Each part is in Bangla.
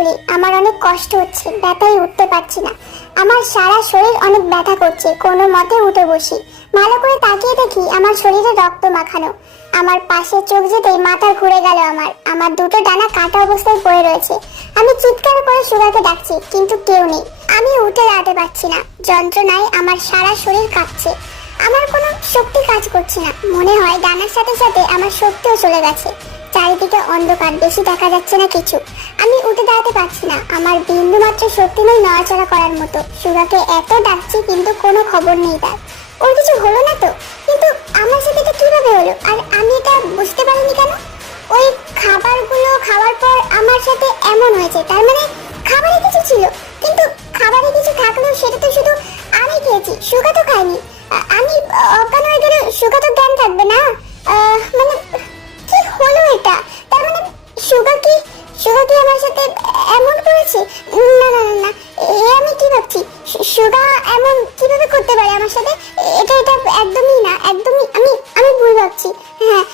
খুলি। আমার অনেক কষ্ট হচ্ছে, ব্যথায় উঠতে পারছি না। আমার সারা শরীর অনেক ব্যথা করছে। কোনো মতে উঠে বসি। ভালো করে তাকিয়ে দেখি আমার শরীরে রক্ত মাখানো। আমার পাশে চোখ যেতেই মাথা ঘুরে গেল। আমার দুটো ডানা কাটা অবস্থায় পড়ে রয়েছে। আমি চিৎকার করে সুগাকে ডাকছি, কিন্তু কেউ নেই। আমি উঠে দাঁড়াতে পারছি না। যন্ত্রণায় আমার সারা শরীর কাঁপছে। আমার কোনো শক্তি কাজ করছে না। মনে হয় ডানার সাথে সাথে আমার শক্তিও চলে গেছে। চারিদিকে অন্ধকার, বেশি দেখা যাচ্ছে না কিছু। আমি উঠে দাঁড়াতে পারছি না। আমার বিন্দু মাত্র শক্তি নেই নড়াচড়া করার মতো। সুগাকে এত ডাকছি, কিন্তু কোনো খবর নেই তার। ওর কিছু হলো না তো? কিন্তু আমার সাথে এটা কিভাবে হলো? আর আমি এটা বুঝতে পারিনি কেন? ওই খাবারগুলো খাওয়ার পর আমার সাথে এমন হয়েছে, তার মানে খাবারে কিছু ছিল। কিন্তু খাবারে কিছু থাকলেও সেটা তো শুধু আমি খেয়েছি, সুগা তো খায়নি। আমি অজ্ঞান হয়ে গেলে সুগা তো জ্ঞান থাকবে না। মানে কি হলো এটা? তার মানে সুগা কি আমার সাথে এমন করেছে? না না না না, আমি কি ভাবছি? সুগা এমন কিভাবে করতে পারে আমার সাথে? এটা একদমই না, একদমই আমি ভুল ভাবছি। হ্যাঁ,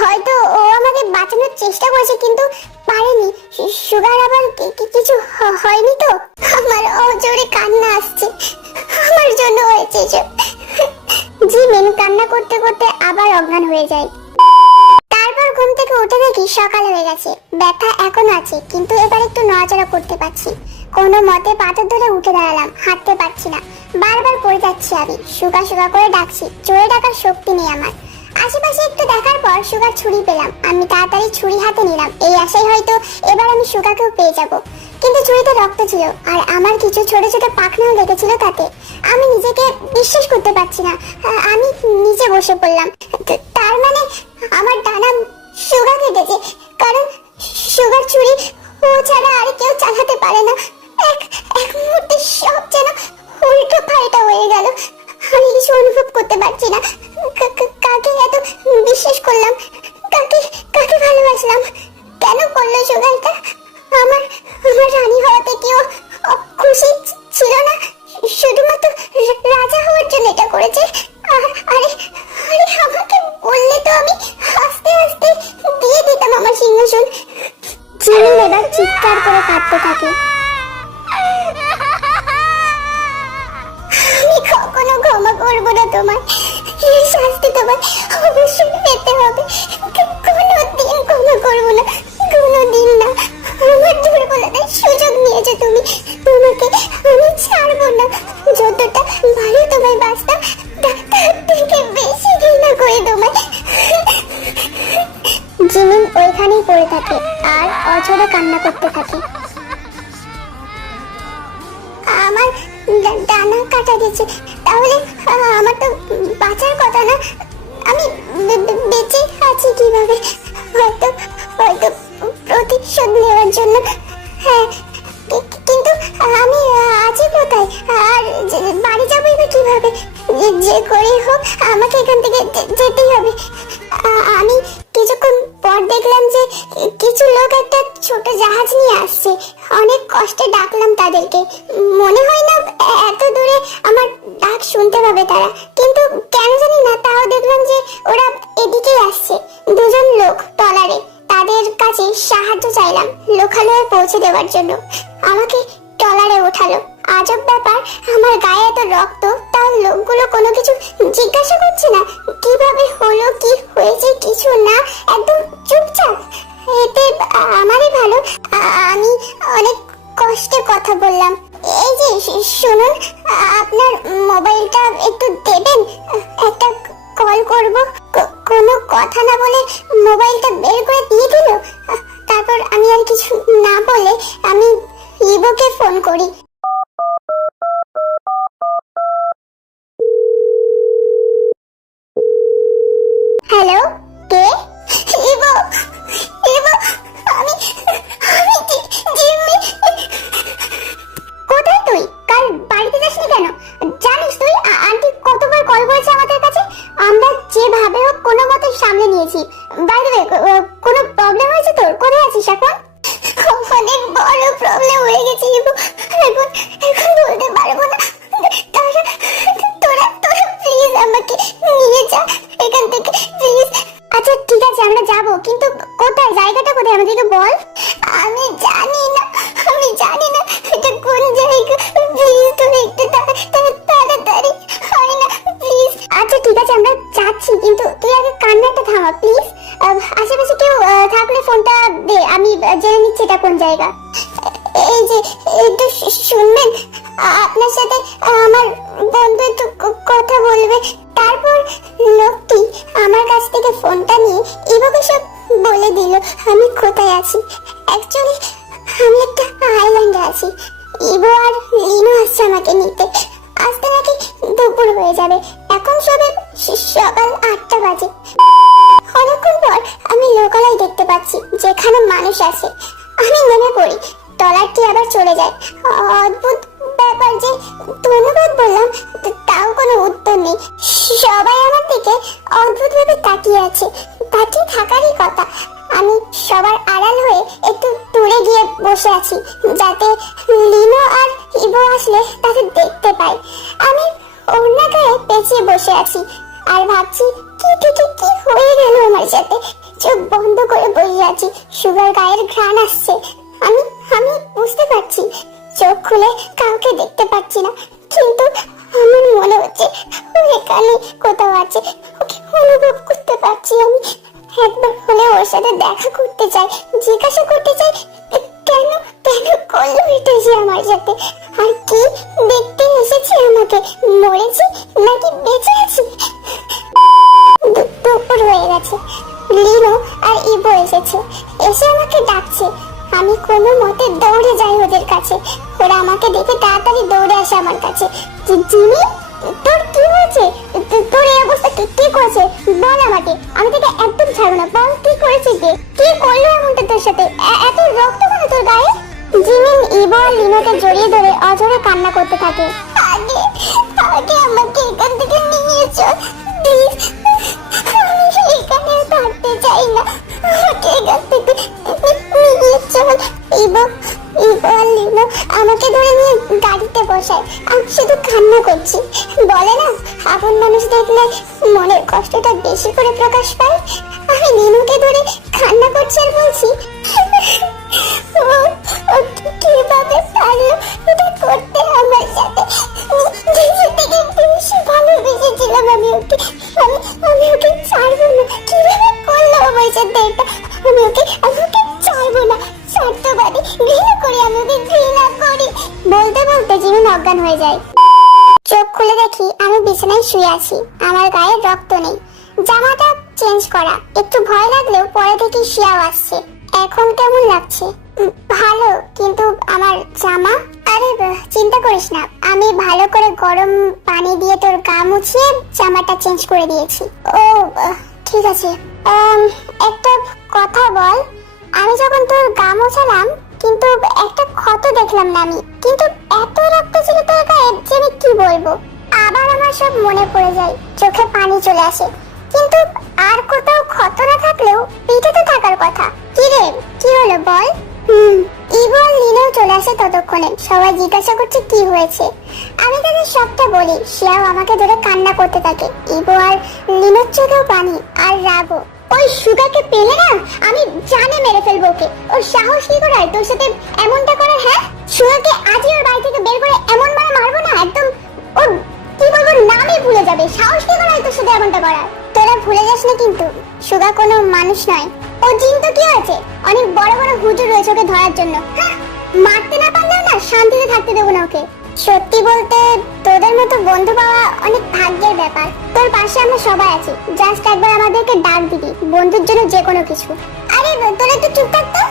হয়তো ও আমাকে বাঁচানোর চেষ্টা করেছে, কিন্তু পারেনি। সুগার আবার কিছু হয়নি তো? আমার অজোরে কান্না আসছে। আমার জন্য হয়েছে এসব। জিমিন কান্না করতে করতে আবার অজ্ঞান হয়ে যায়। তারপর ঘুম থেকে উঠে দেখি সকাল হয়ে গেছে। ব্যথা এখন আছে, কিন্তু এবার একটু নড়াচড়া করতে পারছি। কোনো মতে পাথর ধরে উঠে দাঁড়ালাম। হাঁটতে পারছি না, বারবার পড়ে যাচ্ছি। আমি সুগা সুগা করে ডাকছি, জোরে ডাকার শক্তি নেই আমার। আশেপাশে একটু দেখার পর সুগার ছুরি পেলাম। আমি তাড়াতাড়ি ছুরি হাতে নিলাম, এই আশায় হয়তো এবার আমি সুগাকেও পেয়ে যাব। কিন্তু ছুরিতে রক্ত ছিল, আর আমার কিছু ছোট ছোট পাখনাও লেগেছিল তাতে। আমি নিজেকে বিশ্বাস করতে পারছি না। আমি নিচে বসে পড়লাম। তার মানে আমার ডানা সুগা কেটেছে, কারণ সুগার ছুরি ও ছাড়া আর কেউ চালাতে পারে না। এক মুহূর্তে সব যেন উল্টো পাল্টা হয়ে গেল। আমি কিছু অনুভব করতে পারছি না। কাকে এত বিশ্বাস করলাম? কাকে ভালোবাসলাম? কেন করলো সুগা এটা? আমার রানী হওয়াতে কেউ খুশি ছিল না? শুধুমাত্র রাজা হওয়ার জন্য এটা করেছে? আরে আমাকে বললে তো আমি আস্তে আস্তে দিয়ে দিতাম আমার সিংহাসন। জিমিন এবার চিৎকার করে কাঁদতে থাকে। আমি কখনো ক্ষমা করবো না তোমায়। এই শাস্তি তোমায় অবশ্যই পেতে হবে। কোনোদিন ক্ষমা করবো না, কোনোদিন না। আমার দুর্বলতার সুযোগ নিয়েছো তুমি। তোমাকে আমি ছাড়বো না। যতটা ভালো তোমায় বাঁচতাম, তার থেকে বেশি ঘৃণা করে তোমায়। জিমিন ওইখানেই পড়ে থাকে আর অঝরে কান্না করতে থাকে। আমার ডানা কাটা গেছে, তাহলে আমার তো বাঁচার কথা না? আমি বেঁচে আছি কিভাবে? হয়তো প্রতিশোধ নেওয়ার জন্য। হ্যাঁ, কিন্তু আমি আছি কোথায়? আর বাড়ি যাবো এবার কিভাবে? যে করে হোক আমাকে এখান থেকে যেতেই হবে। আমি কিছুক্ষণ পর দেখলাম যে কিছু লোক একটা ছোট জাহাজ নিয়ে আসছে। অনেক কষ্টে ডাকলাম তাদেরকে। মনে হয় না এত দূরে আমার ডাক শুনতে পাবে তারা, কিন্তু কেন জানি না, তাও দেখলাম যে ওরা এদিকেই আসছে। দুজন লোক ট্রলারে। তাদের কাছে সাহায্য চাইলাম লোকালয়ে পৌঁছে দেওয়ার জন্য। আমাকে ট্রলারে ওঠালো। আজব ব্যাপার, আমার গায়ে এত রক্ত, তাও লোকগুলো কোনো কিছু জিজ্ঞাসা করছে না। কিভাবে হলো, কি হয়েছে, কিছু না, একদম চুপচাপ। এতে আমারই ভালো। আমি অনেক কষ্টে কথা বললাম। এই যে শুনুন, আপনার মোবাইলটা একটু দেবেন? একটা কল করব। কোনো কথা না বলে মোবাইলটা বের করে দিয়ে দিল। তারপর আমি আর কিছু না বলে আমি ইবোকে ফোন করি। হ্যালো, কে? ইবো, আমি জিম্মি। কোথায় তুই? কাল বাড়িতে যাসনি কেন? জানিস তুই আন্টি কতবার কল করেছে আমাদের কাছে? আমরা যেভাবে হোক কোনো মতে সামলে নিয়েছি। বাই দ্য ওয়ে, কোনো প্রবলেম হয়েছে তোর? কোথায় আছিস এখন? অনেক বড় প্রবলেম হয়ে গেছে ইবো। এখন বলতে পারবো না। তোরা প্লিজ আমাকে নিয়ে যা এখান থেকে, প্লিজ। আচ্ছা ঠিক আছে, আমরা যাবো, কিন্তু কোথায়? জায়গাটা কোথায় আমাদেরকে বল। আমি জানি না। আমি জানি না এটা কোন জায়গা, প্লিজ তুমি একটু তাড়াতাড়ি হয় না প্লিজ। আচ্ছা ঠিক আছে আমরা যাচ্ছি, কিন্তু তুই আগে কান্নাটা থামা প্লিজ। আশেপাশে কেউ থাকলে ফোনটা দে, আমি জেনে নিচ্ছি এটা কোন জায়গা। এই যে একটু শুনবেন, আপনার সাথে আমার বন্ধু একটু কথা বলবে। তারপর লোকটি আমার কাছ থেকে ফোনটা নিয়ে এভাবে সব বলে দিল আমি কোথায় আছি। অ্যাকচুয়ালি আমি একটা আইল্যান্ডে আছি। ইবো আর লিনো আসছে আমাকে নিতে। আসতে নাকি দুপুর হয়ে যাবে, এখন সবে সকাল 8টা বাজে। অনেকক্ষণ পর আমি লোকালয় দেখতে পাচ্ছি যেখানে মানুষ আছে। আমি নেমে পড়ি, ট্রলারটি আবার চলে যায়। অদ্ভুত ব্যাপার যে ধন্যবাদ বললাম তাও কোনো উত্তর নেই। সবাই আমার দিকে অদ্ভুত ভাবে তাকিয়ে আছে, তাকিয়ে থাকারই কথা। আমি সবার আড়াল হয়ে একটু দূরে গিয়ে বসে আছি যাতে লিনো আর ইবো আসলে তাকে দেখতে পাই। আমি ওড়না গায়ে পেঁচিয়ে বসে আছি আর ভাবছি কি হয়ে গেল আমার সাথে। চোখ বন্ধ করে বসে আছি, সুগার গায়ের ঘ্রাণ আসছে। আমি আমি বুঝতে পারছি চোখ খুলে কাউকে দেখতে পাচ্ছি না, কিন্তু আমার মনে হচ্ছে ও এখানে কোথাও আছে। ওকে অনুভব করতে পারছি আমি। একবার হলে ওর সাথে দেখা করতে চাই, জিজ্ঞাসা করতে চাই কেন করলো এটা সে আমার সাথে, আর কি দেখতে এসেছে আমাকে, মরেছি নাকি বেঁচে আছি। দুপুর হয়ে গেছে, লিনো আর ইবো এসেছে, এসে আমাকে ডাকছে। আমি কোনো মতে দৌড়ে যাই ওদের কাছে। ওরা আমাকে দেখে তাড়াতাড়ি দৌড়ে আসে আমার কাছে। জিমি, তোর কি হয়েছে? তোর এই অবস্থা কে করেছে বল আমাকে, আমি তোকে একদম ছাড়বো না। বল কি করেছিস রে? কি করলো এমনটা তোর সাথে? এত রক্ত কেন তোর গায়ে? জিমিন ইবো আর লিনোকে জড়িয়ে ধরে অঝরে কান্না করতে থাকে। আগে আমাকে এখান থেকে নিয়ে চল প্লিজ, আমি এখানে থাকতে চাই না, আমাকে এখান থেকে নিয়ে চল। ইবো আর লিনো আমাকে ধরে নিয়ে গাড়িতে বসায়। আমি শুধু কান্না করছি। বলে না, আপন মানুষ দেখলে মনের কষ্টটা বেশি করে প্রকাশ পায়। আমি লিনোকে ধরে কান্না করছি আর বলছি ও কিভাবে পারলো এটা করতে আমার সাথে। নিজের থেকে বেশি ভালোবেসেছিলাম আমি ওকে। আমি ওকে ছাড়বো না। কিভাবে করলো আমার সাথে এটা? আমি ওকে ছাড়বো না। স্বার্থবাদী, ঘৃণা করি, আমি ওকে ঘৃণা করি। বলতে বলতে জিমিন অজ্ঞান হয়ে যায়। চোখ খুলে দেখি আমি বিছানায় শুয়ে আছি, আমার গায়ে রক্ত নেই, জামাটা চেঞ্জ করা। একটু ভয় লাগলেও পরে দেখি শিয়াও আসছে। এখন কেমন লাগছে? ভালো, কিন্তু আমার জামা? আরে চিন্তা করিস না, আমি ভালো করে গরম পানি দিয়ে তোর গা মুছিয়ে জামাটা চেঞ্জ করে দিয়েছি। ও ঠিক আছে। একটা কথা বল, আমি যখন তোর গা মোছালাম কিন্তু একটা ক্ষত দেখলাম না আমি, কিন্তু এত রক্ত ছিল তোর গায়ে যে আমি কি বলবো। আবার আমার সব মনে পড়ে যায়, চোখে পানি চলে আসে। কিন্তু আর কোথাও ক্ষত না থাকলেও পিঠে তো থাকার কথা। কি রে, কি হলো বল? ইবো আর লিনো চলে আসে ততক্ষণে। সবাই জিজ্ঞাসা করছে কি হয়েছে। আমি তাদের সবটা বলি। শিয়াও আমাকে ধরে কান্না করতে থাকে। ইবো আর লিনোর চোখেও পানি আর রাগও। ওই সুগাকে পেলে না আমি জানে মেরে ফেলবো ওকে। ওর সাহস কি করে তোর সাথে এমনটা করে? হ্যাঁ, সুগাকে আজই ওর বাড়ি থেকে বের করে এমন মানে মারবো না একদম ওর কি বলবো নামই ভুলে যাবে। সাহস কি করে তোর সাথে এমনটা করার? তোরা ভুলে যাস না কিন্তু সুগা কোনো মানুষ নয়, ও জিন। তো কি আছে, অনেক বড় বড় হুজুর রয়েছে ওকে ধরার জন্য। মারতে না পারলেও না শান্তিতে থাকতে দেবো না ওকে। সত্যি বলতে তোদের মতো বন্ধু পাওয়া অনেক ভাগ্যের ব্যাপার। তোর পাশে আমরা সবাই আছি, জাস্ট একবার আমাদেরকে ডাক দিবি, বন্ধুর জন্য যে কোনো কিছু। আরে তোরা একটু চুপ থাক তো।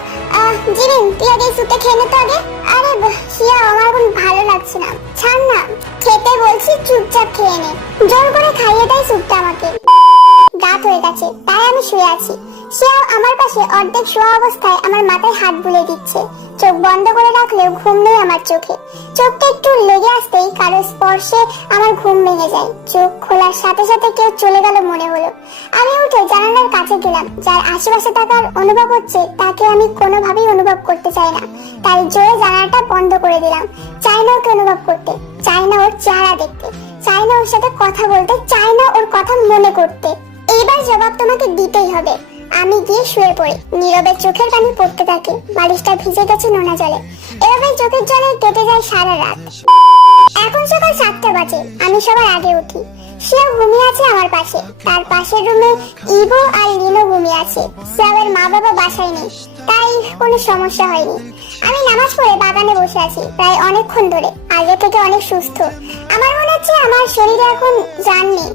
জিমিন, তুই আগে স্যুপটা খেয়ে নে তো আগে। আরে শিয়া, আমার এখন ভালো লাগছে না, ছাড় না। খেতে বলছি, চুপচাপ খেয়ে নে। জোর করে খাইয়ে দেয় স্যুপটা আমাকে। রাত হয়ে গেছে, তাই আমি শুয়ে আছি। শিয়াও আমার পাশে অর্ধেক শোয়া অবস্থায় আমার মাথায় হাত বুলিয়ে দিচ্ছে। চোখ বন্ধ করে রাখলেও ঘুম নেই আমার চোখে। চোখটা একটু লেগে আসতেই কারো স্পর্শে আমার ঘুম ভেঙে যায়। চোখ খোলার সাথে সাথে কেউ চলে গেল মনে হলো। আমি উঠে জানালার কাছে গেলাম। যার আশেপাশে থাকার অনুভব হচ্ছে তাকে আমি কোনোভাবেই অনুভব করতে চাই না, তাই জোরে জানালাটা বন্ধ করে দিলাম। চাই না ওকে অনুভব করতে, চাই না ওর চেহারা দেখতে, চাই না ওর সাথে কথা বলতে, চাই না ওর কথা মনে করতে। এইবার জবাব তোমাকে দিতেই হবে। আমি গিয়ে শুয়ে পড়ি। নীরবের চোখের পানি পড়তে থাকে, বালিশটা ভিজে গেছে নোনা জলে। এভাবে চোখের জলে কেটে যায় সারা রাত। এখন সকাল 7টা বাজে। আমি সবার আগে উঠি। সেও ঘুমিয়ে আছে আমার পাশে। তার পাশের রুমে ইভো আর লিনো ঘুমিয়ে আছে। সেবের মা বাবা বাসায় নেই, তাই কোনো সমস্যা হয়নি। আমি নামাজ পড়ে বাগানে বসে আছি প্রায় অনেকক্ষণ ধরে। আগে থেকে অনেক সুস্থ। আমার মনে হচ্ছে আমার শরীরে এখন জান নেই।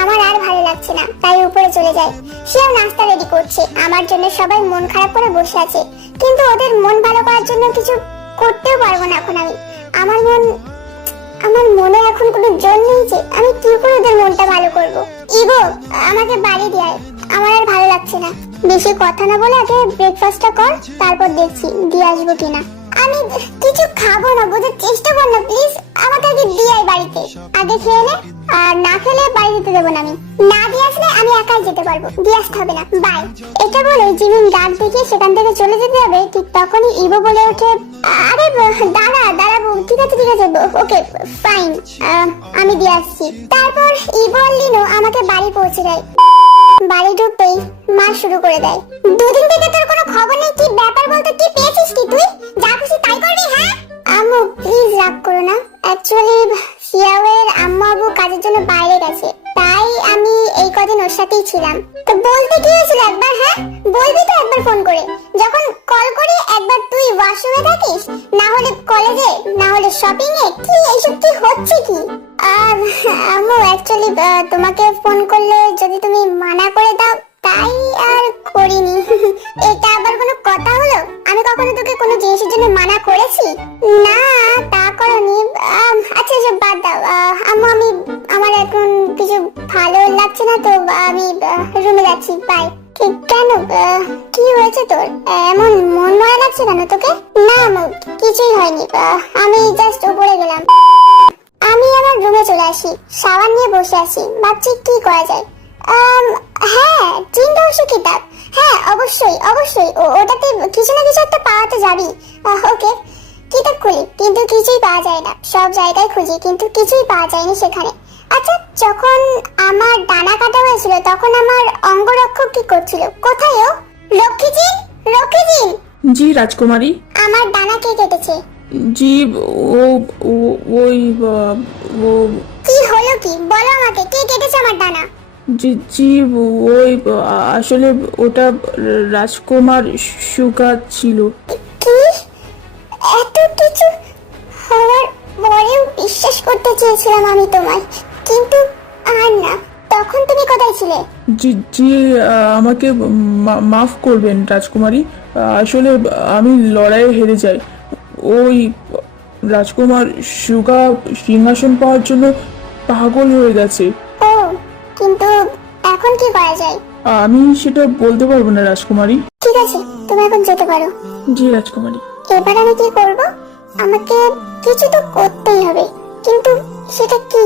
আমার আর ভালো লাগছে না, তাই উপরে চলে যাই। সেও নাস্তা রেডি করছে। আমার জন্য সবাই মন খারাপ করে বসে আছে, কিন্তু ওদের মন ভালো করার জন্য কিছু করতেও পারবো না এখন আমি। আমার মনে এখন কোনো জোর নেই যে আমি কি করে ওদের মনটা ভালো করব। ইগো, আমাকে বাড়ি দিয়ে আয়, আমার আর ভালো লাগছে না। বেশি কথা না বলে আগে ব্রেকফাস্টটা কর, তারপর দেখছি দিয়ে আসবো কিনা। আমি কিছু খাবো না, বোঝার চেষ্টা কর না প্লিজ। আমাকে আগে দিয়ে আয় বাড়িতে। আগে খেয়ে নে, আর না খেলে বাড়ি দিতে দেবো না আমি। না দিয়ে আসলে আমি একাই যেতে পারবো, দিয়ে আসতে হবে না, বাই। এটা বলে জিমিন ডাক দেখিয়ে সেখান থেকে চলে যেতে যাবে, ঠিক তখনই ইভো বলে ওঠে, আরে দাঁড়াবো, ঠিক আছে ওকে ফাইন, আমি দিয়ে আসছি। তারপর ইভো আর লিনো আমাকে বাড়ি পৌঁছে দেয়। বাড়ি ঢুকতেই মা শুরু করে দেয়, দুদিন থেকে তোর কোনো খবর নেই, কি ব্যাপার বলতে? কি পেয়েছিস কি তুই? যা খুশি তাই করবি? হ্যাঁ আম্মু প্লিজ রাগ করো না। অ্যাকচুয়ালি সিয়াওয়ের আম্মু আব্বু কাজের জন্য বাইরে গেছে, তাই আমি এই কদিন ওর সাথেই ছিলাম। তো বলতে কি হয়েছিল একবার? হ্যাঁ বলবি তো একবার ফোন করে। যখন কল করি একবার তুই ওয়াশরুমে থাকিস, না হলে কলেজে, না হলে শপিং এ। কি এইসব কি হচ্ছে কি? আম্মু অ্যাকচুয়ালি তোমাকে ফোন করলে যদি তুমি মানা করে দাও, তাই আর করিনি। এটা আবার কোনো কথা হলো? আমি কখনো তোকে কোনো জিনিসের জন্য মানা করেছি? না তা করনি। আচ্ছা এসব বাদ দাও আম্মু, আমার এখন কিছু ভালো লাগছে না, তো আমি রুমে যাচ্ছি, বাই। কেন, কি হয়েছে তোর? এমন মন মরা লাগছে কেন তোকে? না আম্মু কিছুই হয়নি, আমি জাস্ট উপরে গেলাম। আমি আমার রুমে চলে আসি, শাওয়ার নিয়ে বসে আছি, ভাবছি কি করা যায়। হ্যাঁ চিন্তা হচ্ছে কিতাব। হ্যাঁ অবশ্যই ওটাতে কিছু না কিছু একটা পাওয়া তো যাবেই। ওকে কিতাব খুলি, কিন্তু কিছুই পাওয়া যায় না। সব জায়গায় খুঁজি কিন্তু কিছুই পাওয়া যায়নি সেখানে। আচ্ছা যখন আমার ডানা কাটা হয়েছিল তখন আমার অঙ্গরক্ষক কি করছিল? কোথায় ও? রক্ষিজিন। জি রাজকুমারী। আমার ডানা কে কেটেছে? জি ওই কি হলো কি বলো আমাকে, কে কেটেছে আমার ডানা? জি ওই আসলে ওটা রাজকুমার সুগা ছিল। কি? এত কিছু হওয়ার পরেও বিশ্বাস করতে চেয়েছিলাম আমি তোমায়, কিন্তু আর না। তখন তুমি কোথায় ছিলে? জি আমাকে মাফ করবেন রাজকুমারী, আসলে আমি লড়াইয়ে হেরে যাই। ওই রাজকুমার সুগা সিংহাসন পাওয়ার জন্য পাগল হয়ে গেছে। ও কিন্তু এখন কি করা যায়? আমি সেটা বলতে পারবো না রাজকুমারী। ঠিক আছে তুমি এখন যেতে পারো। জি রাজকুমারী। এবার আমি কি করব? আমাকে কিছু তো করতেই হবে, কিন্তু সেটা কি?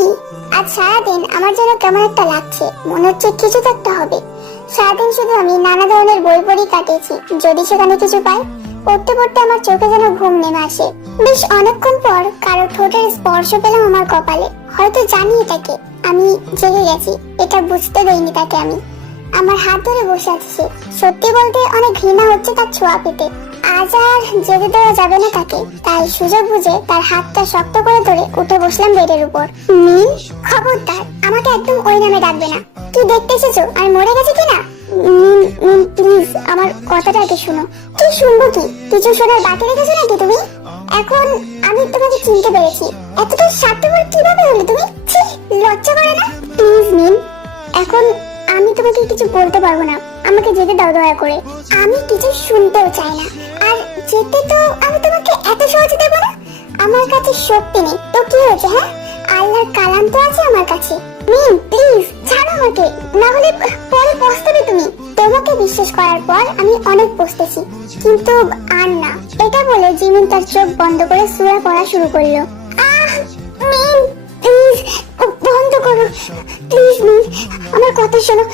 আজ সারাদিন আমার যেন কেমন একটা লাগছে, মনে হচ্ছে কিছু তো একটা হবে। সারাদিন শুধু আমি নানা ধরনের বই পড়ি কাটিয়েছি, যদি সেখানে কিছু পাই। পড়তে পড়তে আমার চোখে যেন ঘুম নেমে আসে। বেশ অনেকক্ষণ পর কারো ঠোঁটের স্পর্শ পেলাম আমার কপালে। হয়তো জানি এটাকে, আমি জেগে গেছি, এটা বুঝতে দেইনি তাকে আমি। আমার হাত ধরে বসে আছে সে। সত্যি বলতে অনেক ঘৃণা হচ্ছে তার ছোঁয়া পেতে। আজ আর যেতে দেওয়া যাবে না তাকে, তাই সুযোগ বুঝে তার হাতটা শক্ত করে ধরে উঠে বসলাম বেডের উপর। মিন, খবরদার আমাকে একদম ওই নামে ডাকবে না। কি দেখতে এসেছো, আমি মরে গেছি কিনা? মিন প্লিজ আমার কথাটা আগে শোনো। কি শুনবো কি? কিছু শোনার বাকি রেখেছো নাকি তুমি? এখন আমি তোমাকে চিনতে পেরেছি। এতটা স্বার্থপর কিভাবে হলে তুমি? ছি, লজ্জা করে না? প্লিজ মিন, এখন আমি তোমাকে কিছু বলতে পারবো না, আমাকে যেতে দাও দয়া করে। আমি কিছু শুনতেও চাই না, আর যেতে তো আমি তোমাকে এত সহজে দেবো না। আমার কাছে শক্তি নেই তো কি হয়েছে? হ্যাঁ আল্লাহর কালাম তো আছে আমার কাছে। মিন প্লিজ ছাড়ো আমাকে, না হলে পরে পস্তাবে তুমি। তোমাকে বিশ্বাস করার পর আমি অনেক পস্তেছি, কিন্তু আর না। এটা বলে জিমিন তার চোখ বন্ধ করে সূরা পড়া শুরু করলো। মিন প্লিজ বন্ধ করো, প্লিজ মিন আমার কথা শোনো,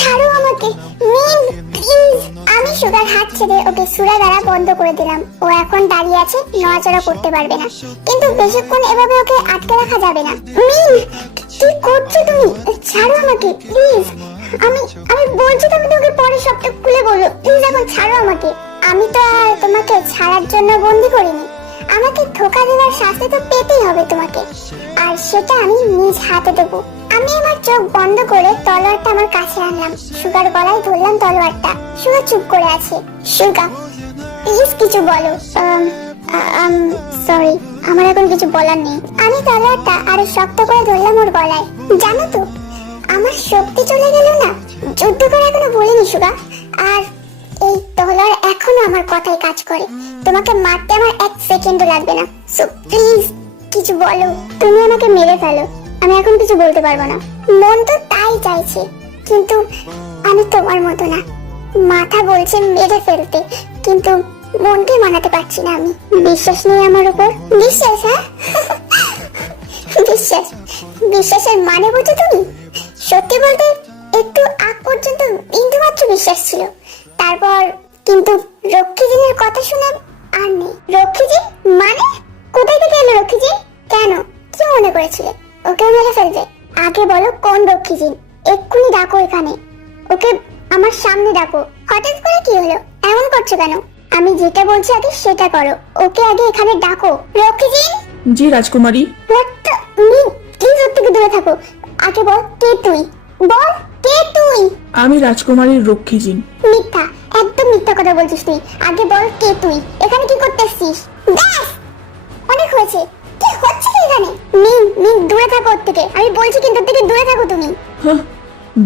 ছাড়ো আমাকে মিন প্লিজ। আমি সুগার হাত ছেড়ে ওকে সূরা দ্বারা বন্ধ করে দিলাম। ও এখন দাঁড়িয়ে আছে, নড়াচড়া করতে পারবে না, কিন্তু বেশিক্ষণ এভাবে ওকে আটকে রাখা যাবে না। মিন কি করছো তুমি? ছাড়ো আমাকে প্লিজ, আমি আমি বলছি তুমি তোমাকে পরে সবটা খুলে বলো, প্লিজ এখন ছাড়ো আমাকে। আমি তো আর তোমাকে ছাড়ার জন্য বন্দি করিনি, আমাকে ধোঁকা দেওয়ার শাস্তি তো পেতেই হবে তোমাকে, আর সেটা আমি নিজ হাতে দেবো। আমি আমার চোখ বন্ধ করে তলোয়ারটা আমার কাছে আনলাম, সুগার গলায় ধরলাম তলোয়ারটা। সুগা চুপ করে আছে। সুগা প্লিজ কিছু বলো। সরি, আমার এখন কিছু বলার নেই। আমি তলোয়ারটা আরো শক্ত করে ধরলাম ওর গলায়। জানো তো, আমার শক্তি চলে গেল না, যুদ্ধ করে এখনো বলিনি সুগা, আর এই তলোয়ার এখনো আমার কথায় কাজ করে। তোমাকে মারতে আমার 1 সেকেন্ডও লাগবে না, সো প্লিজ কিছু বলো। তুমি আমাকে মেরে ফেলো, আমি এখন কিছু বলতে পারবো না। মন তো তাই চাইছে, কিন্তু আমি তোমার মতো না। মাথা বলছে মেরে ফেলতে, কিন্তু মনকে মানাতে পারছি না আমি। বিশ্বাস নেই আমার উপর? বিশ্বাস? হ্যাঁ বিশ্বাস? বিশ্বাসের মানে বোঝো তুমি? সত্যি বলতে একটু আগ পর্যন্ত বিন্দুমাত্র বিশ্বাস ছিল, তারপর কিন্তু রক্ষীজিনের কথা শুনে আর নেই। রক্ষীজি মানে? কোথায় থেকে এলো রক্ষীজি? কেন, কি মনে করেছিলে ওকে মেরে ফেলবে? আগে বলো কোন রক্ষীজিন, এক্ষুনি ডাকো এখানে, ওকে আমার সামনে ডাকো। হঠাৎ করে কি হলো, এমন করছো কেন? আমি যেটা বলছি আগে সেটা করো, ওকে আগে এখানে ডাকো। রক্ষীজিন। জি রাজকুমারী। প্লিজ ওর থেকে দূরে থাকো। আগে বল কে তুই, বল কে তুই? আমি রাজকুমারীর রক্ষীজিন। মিথ্যা, একদম মিথ্যা কথা বলছিস তুই। আগে বল কে তুই, এখানে কি করতে এসেছিস? ব্যাস, অনেক হয়েছে। কি হচ্ছে কি এখানে? মিন দূরে থাকো ওর থেকে, আমি বলছি কিন্তু ওর থেকে দূরে থাকো তুমি। হ্যাঁ,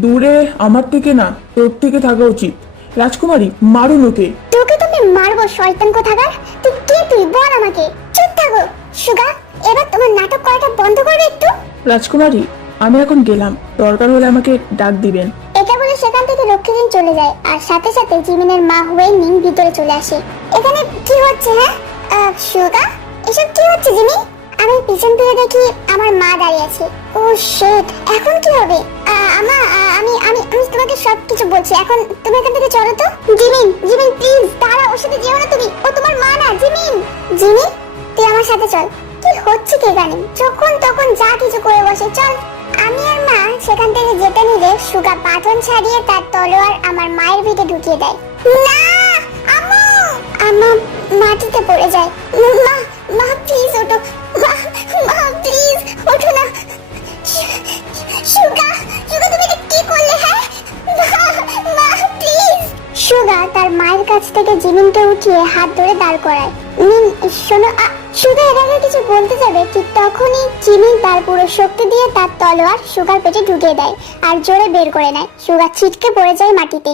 দূরে আমার থেকে না, তোর থেকে থাকা উচিত। রাজকুমারী মারুন ওকে। তোকে তুমি মারবো শয়তান কোথাকার। তুই কে তুই বল আমাকে। চুপ থাকো সুগা, এবার তোমার নাটক করাটা বন্ধ করবে একটু। রাজকুমারী আমি এখন গেলাম, দরকার হলে আমাকে ডাক দিবেন। এটা বলে সেখান থেকে রক্ষীদিন চলে যায়, আর সাথে সাথে জিমিনের মা হয়ে নিম ভিতরে চলে আসে। এখানে কি হচ্ছে? হ্যাঁ সুগা, এসব কি হচ্ছে জিমি? আমি পিছন ফিরে দেখি আমার মা দাঁড়িয়ে আছে। ও শিট, এখন কি হবে? আমা, আমি আমি আমি তোমাকে সবকিছু বলছি, এখন তুমি এখান থেকে চলো তো। জিমিন প্লিজ দাঁড়াও, ওর সাথে যেও না তুমি, ও তোমার মা না। জিমিন তুই আমার সাথে চল। কি হচ্ছে কি এখানে? যখন তখন যা কিছু করে বসে, চল। আমি আর মা সেখান থেকে যেতে নিলে সুগা বাঁধন ছাড়িয়ে তার তলোয়ার আমার মায়ের পিঠে ঢুকিয়ে দেয়। না আম্মু! আম্মা মাটিতে পড়ে যায়। মা প্লিজ ওঠো, মা প্লিজ ওঠো না। সুগা তুমি এটা কি করলে? হ্যাঁ মা প্লিজ। সুগা তার মায়ের কাছ থেকে জিমিনকে উঠিয়ে হাত ধরে দাঁড় করায়। শোনো, সুগা এর আগে কিছু বলতে যাবে, ঠিক তখনই জিমিন তার পুরো শক্তি দিয়ে তার তলোয়ার সুগার পেটে ঢুকিয়ে দেয় আর জোরে বের করে নেয়। সুগা ছিটকে পড়ে যায় মাটিতে।